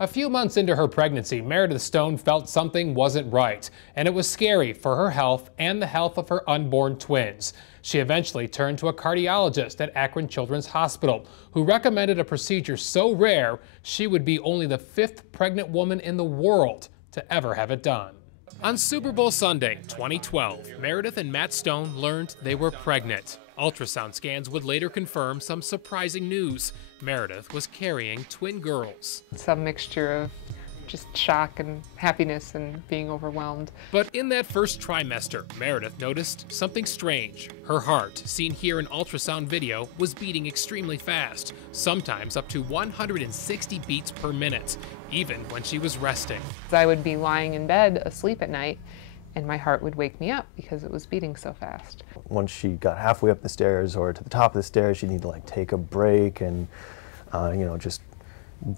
A few months into her pregnancy, Meredith Stone felt something wasn't right, and it was scary for her health and the health of her unborn twins. She eventually turned to a cardiologist at Akron Children's Hospital, who recommended a procedure so rare she would be only the 5th pregnant woman in the world to ever have it done. On Super Bowl Sunday, 2012, Meredith and Matt Stone learned they were pregnant. Ultrasound scans would later confirm some surprising news. Meredith was carrying twin girls. Some mixture of just shock and happiness and being overwhelmed. But in that first trimester, Meredith noticed something strange. Her heart, seen here in ultrasound video, was beating extremely fast, sometimes up to 160 beats per minute, even when she was resting. I would be lying in bed asleep at night, and my heart would wake me up because it was beating so fast. Once she got halfway up the stairs or to the top of the stairs, she'd need to like take a break and just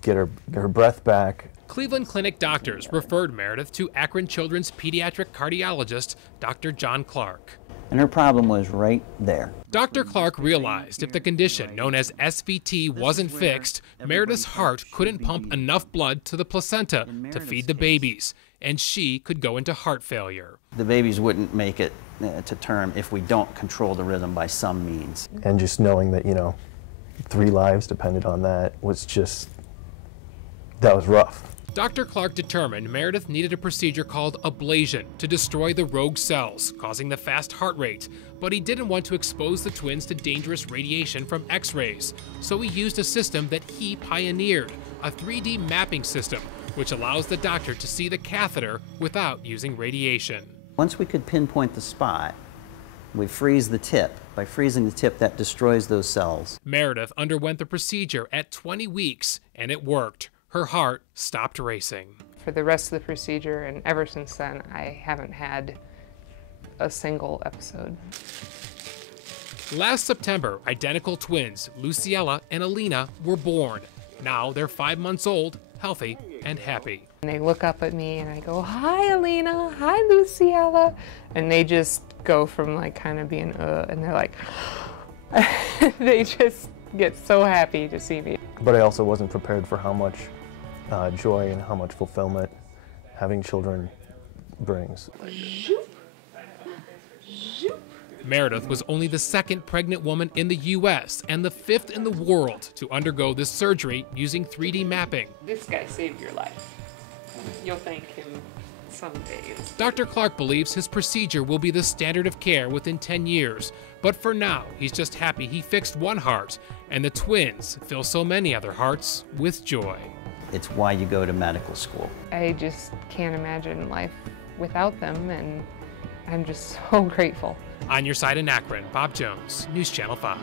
get her breath back. Cleveland Clinic doctors referred Meredith to Akron Children's pediatric cardiologist, Dr. John Clark. And her problem was right there. Dr. Clark realized if the condition known as SVT wasn't fixed, Meredith's heart couldn't pump enough blood to the placenta to feed the babies, and she could go into heart failure. The babies wouldn't make it to term if we don't control the rhythm by some means. And just knowing that, 3 lives depended on that was that was rough. Dr. Clark determined Meredith needed a procedure called ablation to destroy the rogue cells, causing the fast heart rate. But he didn't want to expose the twins to dangerous radiation from X-rays. So he used a system that he pioneered, a 3D mapping system, which allows the doctor to see the catheter without using radiation. Once we could pinpoint the spot, we freeze the tip. By freezing the tip, that destroys those cells. Meredith underwent the procedure at 20 weeks, and it worked. Her heart stopped racing. For the rest of the procedure, and ever since then, I haven't had a single episode. Last September, identical twins, Luciella and Alina, were born. Now they're 5 months old, healthy and happy. And they look up at me and I go, "Hi, Alina. Hi, Luciella." And they just go from like kind of being, and they're like, they just get so happy to see me. But I also wasn't prepared for how much joy and how much fulfillment having children brings. Meredith was only the 2nd pregnant woman in the U.S. and the 5th in the world to undergo this surgery using 3D mapping. This guy saved your life. You'll thank him some days. Dr. Clark believes his procedure will be the standard of care within 10 years, but for now, he's just happy he fixed one heart, and the twins fill so many other hearts with joy. It's why you go to medical school. I just can't imagine life without them, and I'm just so grateful. On your side in Akron, Bob Jones, News Channel 5.